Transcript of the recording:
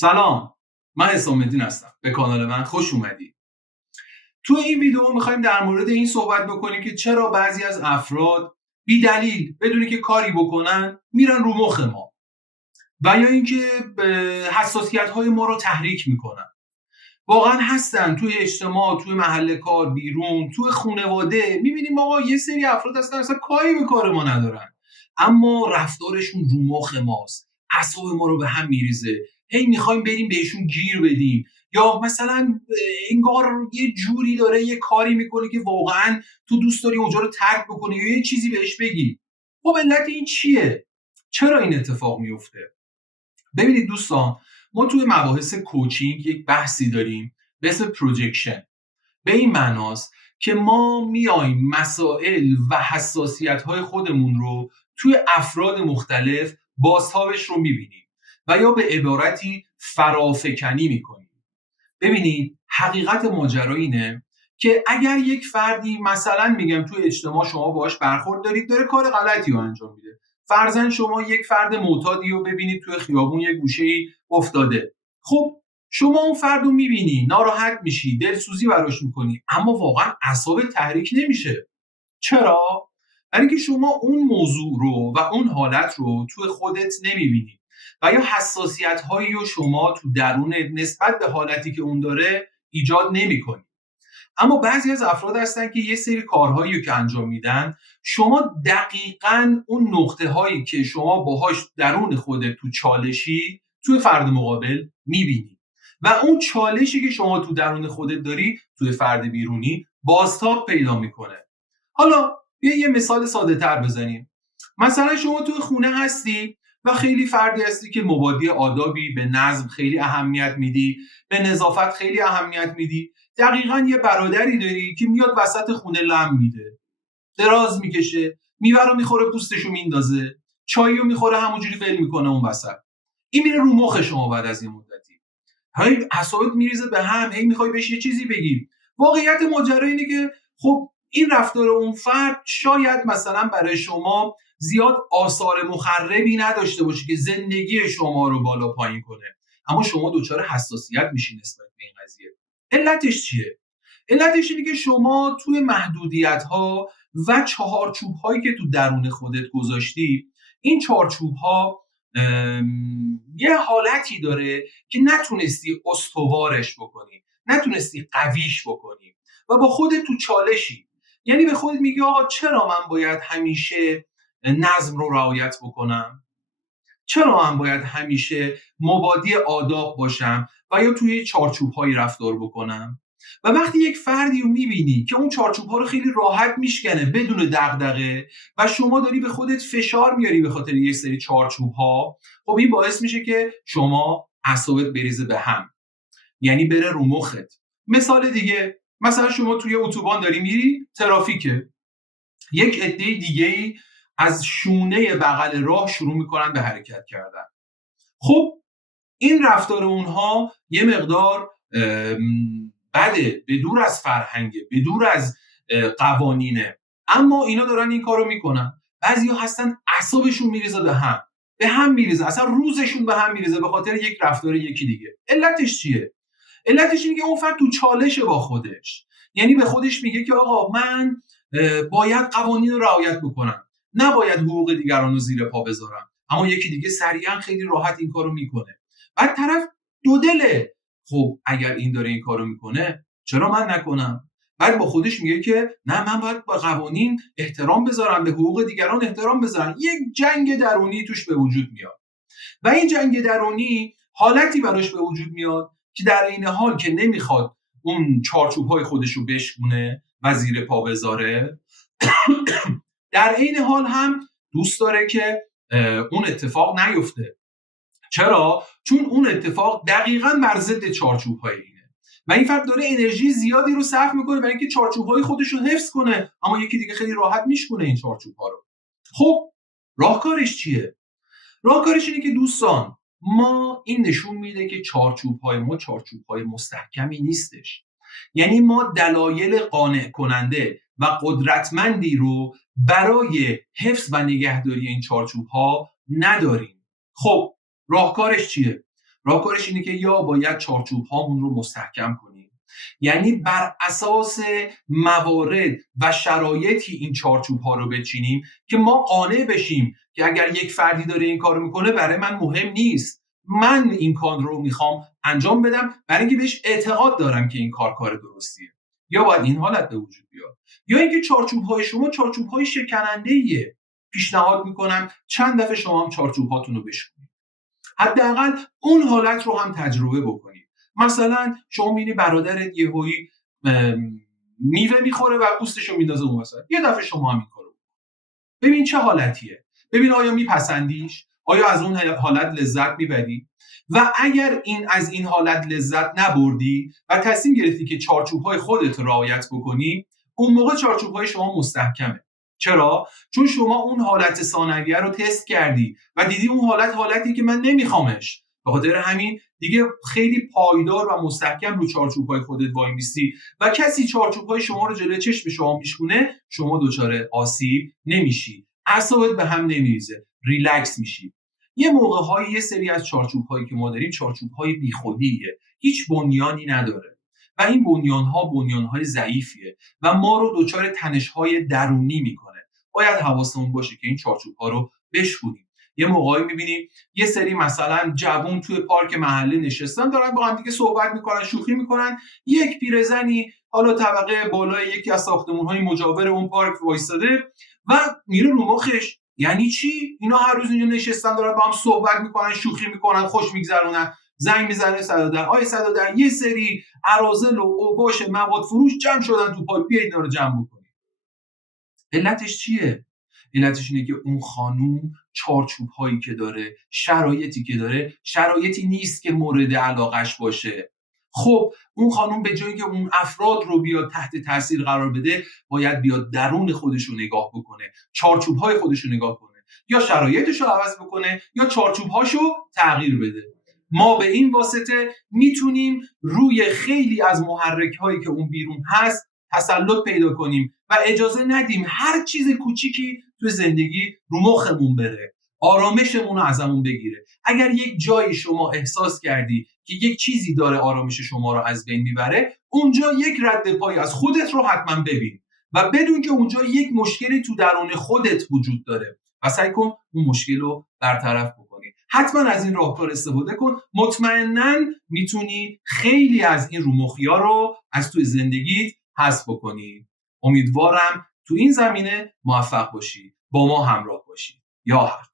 سلام، من حسام الدین هستم. به کانال من خوش اومدید. تو این ویدیو میخوایم در مورد این صحبت بکنیم که چرا بعضی از افراد بی دلیل بدونی که کاری بکنن میرن رو مخ ما و یا اینکه حساسیت‌های ما رو تحریک میکنن. واقعا هستن توی اجتماع، توی محل کار، بیرون، توی خانواده میبینیم آقا یه سری افراد هستن اصلا کاری به کار ما ندارن، اما رفتارشون رو مخ ماست، اعصاب ما رو به هم میریزه، هی میخوایم بریم بهشون گیر بدیم، یا مثلا انگار یه جوری داره یه کاری میکنه که واقعا تو دوست داری اونجا رو ترک بکنی یا یه چیزی بهش بگی. خب علت این چیه؟ چرا این اتفاق میفته؟ ببینید دوستان، ما توی مباحث کوچینگ یک بحثی داریم به اسم پروجکشن. به این معناست که ما میایم مسائل و حساسیت‌های خودمون رو توی افراد مختلف بازتابش رو میبینیم و یا به عبارتی فرافکنی میکنیم. ببینید حقیقت ماجرا اینه که اگر یک فردی مثلا میگم توی اجتماع شما باهاش برخورد دارید داره کار غلطی رو انجام میده، فرضاً شما یک فرد معتادی رو ببینید توی خیابون یک گوشه‌ای افتاده، خب شما اون فرد رو میبینی، ناراحت میشی، دلسوزی براش میکنی، اما واقعا اعصاب تحریک نمیشه. چرا؟ برای اینکه شما اون موضوع رو و اون حالت رو توی خودت نمیبینی و یا حساسیت هایی رو شما تو درون نسبت به حالتی که اون داره ایجاد نمی‌کنی. اما بعضی از افراد هستن که یه سری کارهایی رو که انجام میدن شما دقیقاً اون نقطه هایی که شما باهاش درون خودت تو چالشی توی فرد مقابل میبینی و اون چالشی که شما تو درون خودت داری توی فرد بیرونی بازتاب پیدا میکنه. حالا بیا یه مثال ساده تر بزنیم. مثلا شما توی خونه هستی و خیلی فردی هستی که مبادی آدابی، به نظم خیلی اهمیت میدی، به نظافت خیلی اهمیت میدی. دقیقاً یه برادری داری که میاد وسط خونه لم میده، دراز میکشه، میوه رو میخوره پوستشو میندازه، چایی رو میخوره همونجوری ول میکنه اون وسط. این میره رو مخ شما بعد از این مدتی، هی اعصابت میریزه به هم، هی میخوای بهش یه چیزی بگی. واقعیت ماجرا اینه که خب این رفتار اون فرد شاید مثلا برای شما زیاد آثار مخربی نداشته باشه که زندگی شما رو بالا پایین کنه، اما شما دچار حساسیت میشین نسبت به این قضیه. علتش چیه؟ علتش اینه که شما توی محدودیت‌ها و چهارچوب‌هایی که تو درون خودت گذاشتی، این چهارچوب‌ها یه حالتی داره که نتونستی استوارش بکنی، نتونستی قویش بکنی و با خودت تو چالشی. یعنی به خودت میگی آقا چرا من باید همیشه نظم رو رعایت بکنم؟ چرا من باید همیشه مبادی آداب باشم و یا توی چارچوب‌هایی رفتار بکنم؟ و وقتی یک فردی رو میبینی که اون چارچوب‌ها رو خیلی راحت میشکنه بدون دغدغه و شما داری به خودت فشار میاری به خاطر یک سری چارچوب‌ها، خب این باعث میشه که شما اعصابت بریزه به هم، یعنی بره رو مخت. مثال دیگه، مثلا شما توی اتوبان داری میری، ترافیکه، یک عده دیگه‌ای از شونه بغل راه شروع میکنن به حرکت کردن. خب این رفتار اونها یه مقدار بده، به دور از فرهنگه، به دور از قوانینه، اما اینا دارن این کارو میکنن. بعضیا هستن اعصابشون میریزه به هم میریزه، اصلا روزشون به هم میریزه به خاطر یک رفتار یکی دیگه. علتش چیه؟ علتش اینه که اون فرد تو چالشه با خودش، یعنی به خودش میگه که آقا من باید قوانین رو رعایت بکنم، نباید حقوق دیگران رو زیر پا بذارم، اما یکی دیگه سریعا خیلی راحت این کارو میکنه. بعد طرف دو دله، خب اگر این داره این کارو میکنه چرا من نکنم؟ بعد با خودش میگه که نه، من باید با قوانین احترام بذارم، به حقوق دیگران احترام بذارم. یک جنگ درونی توش به وجود میاد و این جنگ درونی حالتی براش به وجود میاد که در این حال که نمیخواد اون چارچوب‌های خودش رو بشکونه و زیر پا بذاره، در این حال هم دوست داره که اون اتفاق نیفته. چرا؟ چون اون اتفاق دقیقاً بر ضد چارچوب‌های اینه و این فرد داره انرژی زیادی رو صرف میکنه برای اینکه چارچوب‌های خودش رو حفظ کنه، اما یکی دیگه خیلی راحت میشکنه این چارچوب‌ها رو. خب راهکارش چیه؟ راهکارش اینه که دوستان، ما این نشون میده که چارچوب‌های ما چارچوب‌های مستحکمی نیستش. یعنی ما دلایل قانع کننده و قدرتمندی رو برای حفظ و نگهداری این چارچوب‌ها نداریم. خب راهکارش چیه؟ راهکارش اینه که یا باید چارچوب هامون رو مستحکم کنیم، یعنی بر اساس موارد و شرایطی این چارچوب ها رو بچینیم که ما قانع بشیم که اگر یک فردی داره این کارو میکنه برای من مهم نیست، من این کار رو میخوام انجام بدم برای اینکه بهش اعتقاد دارم که این کار درستیه. یا باید این حالت به وجود بیاد، یا اینکه چارچوب های شما چارچوب های شکننده ایه. پیشنهاد میکنم چند دفعه شما هم چارچوب هاتون رو بشکنید، حداقل اون حالت رو هم تجربه بکنید. مثلا شما میبینی برادرت یهویی میوه میخوره و پوستشو میندازه اون وسط، یه دفعه شما هم این کارو ببین چه حالتیه، ببین آیا میپسندیش، آیا از اون حالت لذت میبری. و اگر از این حالت لذت نبردی و تصمیم گرفتی که چارچوب‌های خودت رعایت بکنی، اون موقع چارچوب‌های شما مستحکمه. چرا؟ چون شما اون حالت ثانویه رو تست کردی و دیدی اون حالتی که من نمیخوامش. به خاطر همین دیگه خیلی پایدار و مستحکم رو چارچوب‌های خودت وای میسی و کسی چارچوب‌های شما رو جلوی چشم شما میشکونه، شما دچار آسیب نمیشی، اعصابت به هم نمیریزه، ریلکس میشی. یه موقع‌های یه سری از چارچوب‌هایی که ما داریم چارچوب‌های بیخودیه، هیچ بنیانی نداره و این بنیان‌ها بنیان‌های ضعیفیه و ما رو دچار تنش‌های درونی میکنه. باید حواسمون باشه که این چارچوب‌ها رو بشکنیم. یه موقعی می‌بینیم یه سری مثلا جوون توی پارک محله نشستن، دارن با هم دیگه صحبت میکنن، شوخی میکنن، یک پیرزنی حالا طبقه بالای یکی از ساختمان‌های مجاور اون پارک وایساده و میره رو مخش. یعنی چی؟ اینا هر روز اینجا نشستن دارن با هم صحبت میکنن، شوخی میکنن، خوش میگذرونن. زنگ میزنه 110 آی 110 یه سری اراذل و اوباش مواد فروش جمع شدن تو پارک، بیاید اینا رو جمع بکنید. علتش چیه؟ علتش اینه که اون خانوم چارچوب هایی که داره، شرایطی که داره، شرایطی نیست که مورد علاقش باشه. خب اون خانوم به جایی که اون افراد رو بیاد تحت تاثیر قرار بده، باید بیاد درون خودش رو نگاه بکنه، چارچوب های خودش رو نگاه کنه، یا شرایطش رو عوض بکنه یا چارچوب هاشو تغییر بده. ما به این واسطه میتونیم روی خیلی از محرک هایی که اون بیرون هست تسلط پیدا کنیم و اجازه ندیم هر چیز کوچیکی تو زندگی رو مخمون بره، آرامشمون رو ازمون بگیره. اگر یک جایی شما احساس کردی که یک چیزی داره آرامش شما رو از بین میبره، اونجا یک رد پای از خودت رو حتما ببین و بدون که اونجا یک مشکلی تو درون خودت وجود داره و سعی کن اون مشکل رو برطرف بکنی. حتما از این راهکار استفاده کن، مطمئناً میتونی خیلی از این رومخی‌ها رو از توی زندگیت حذف بکنی. امیدوارم تو این زمینه موفق باشی، با ما همراه باشی. یا حق.